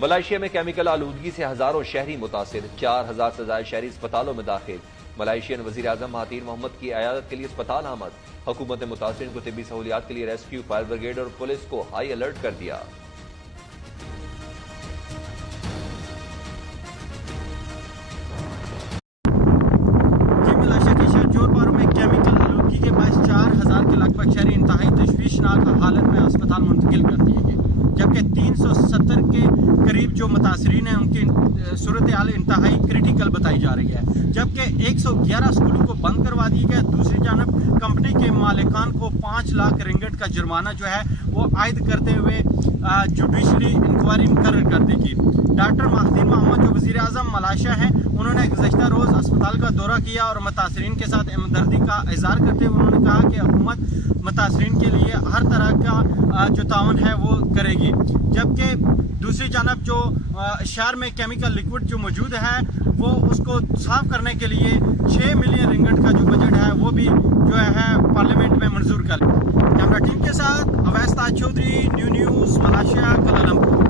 Malaysia میں chemical آلودگی سے ہزاروں شہری متاثر، 4000 سے زائد شہری اسپتالوں میں داخل۔ ملائیشین وزیر اعظم مہاتیر محمد کی عیادت کے لیے اسپتال آمد۔ حکومت نے متاثرین کو طبی سہولیات کے لیے ریسکیو، فائر بریگیڈ اور پولیس کو ہائی الرٹ کر دیا۔ ملائیشیا کے شہر جوہر بارو میں کیمیکل آلودگی کے باعث 4000 کے لگ بھگ شہری انتہائی تشویشناک حالت میں اسپتال منتقل کر دیے گئے، جبکہ 370 کے قریب جو متاثرین ہیں ان کی صورتحال انتہائی کریٹیکل بتائی جا رہی ہے، جبکہ 111 اسکولوں کو بند کروا دیا گیا۔ دوسری جانب کمپنی کے مالکان کو 5 لاکھ رنگٹ کا جرمانہ جو ہے وہ عائد کرتے ہوئے جوڈیشلی انکوائری مقرر کر دی گئی۔ ڈاکٹر مہاتیر محمد جو وزیر اعظم ملائیشیا ہیں، انہوں نے گزشتہ روز اسپتال کا دورہ کیا اور متاثرین کے ساتھ ہمدردی کا اظہار کرتے ہوئے انہوں نے کہا کہ حکومت متاثرین کے لیے ہر طرح کا جو تعاون ہے وہ کرے گی، جبکہ دوسری جانب جو شہر میں کیمیکل لیکوڈ جو موجود ہے وہ اس کو صاف کرنے کے لیے 6 ملین رنگٹ کا جو بجٹ ہے وہ بھی جو ہے پارلیمنٹ میں منظور کر لیا۔ کیمرہ ٹیم کے ساتھ Awais Taj Chaudhry, new news Malaysia, Kuala Lumpur.